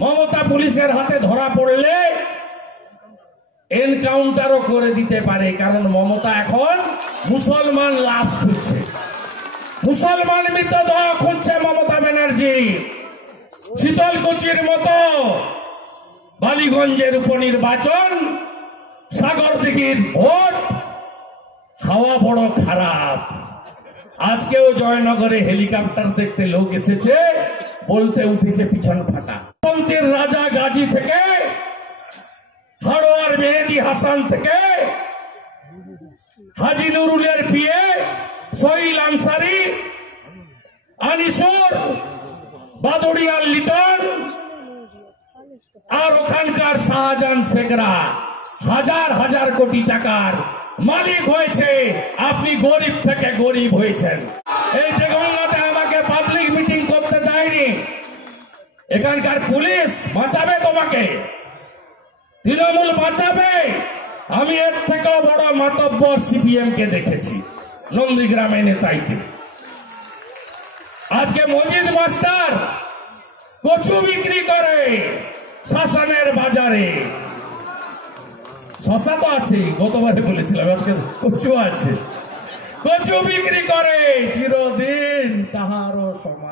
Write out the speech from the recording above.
মমতা পুলিশের হাতে ধরা পড়লে এনকাউন্টারও করে দিতে পারে, কারণ মমতা এখন মুসলমান লাশ খুঁজছে, মুসলমান মৃতদেহ খুঁজছে মমতা ব্যানার্জি। শীতলকুচির মতো বালিগঞ্জের উপনির্বাচন, সাগরদিঘির ভোট, হাওয়া বড় খারাপ। আজকেও জয়নগরে হেলিকপ্টার দেখতে লোক এসেছে, বলতে উঠেছে পিছন ফাটা। শান্তির রাজা গাজী থেকে, হাড়োয়ার মেহেদি হাসান থেকে, হাজি নুরুলের পিয়ে সোহেল আনসারি, আনিসুর, বাদুড়িয়ার লিটন আর ওখানকার শাহজাহান শেখরা হাজার হাজার কোটি টাকার মালিক হয়েছে। আপনি গরিব থেকে গরিব হয়েছেন। এই দেগঙ্গাতে আমাকে পাবলিক মিটিং করতে দেয়নি। এখানকার পুলিশ বাঁচাবে তোমাকে, তৃণমূল বাঁচাবে। আমি এর থেকেও বড় মাতব্বর সিপিএম কে দেখেছি নন্দীগ্রামে নেতাইতে। আজকে মজিদ মাস্টার কচু বিক্রি করে শাসনের বাজারে। শশা তো আছে, গতবারে বলেছিলাম, আজকে কচু আছে। কচু বিক্রি করে চিরদিন তাহারও সমান।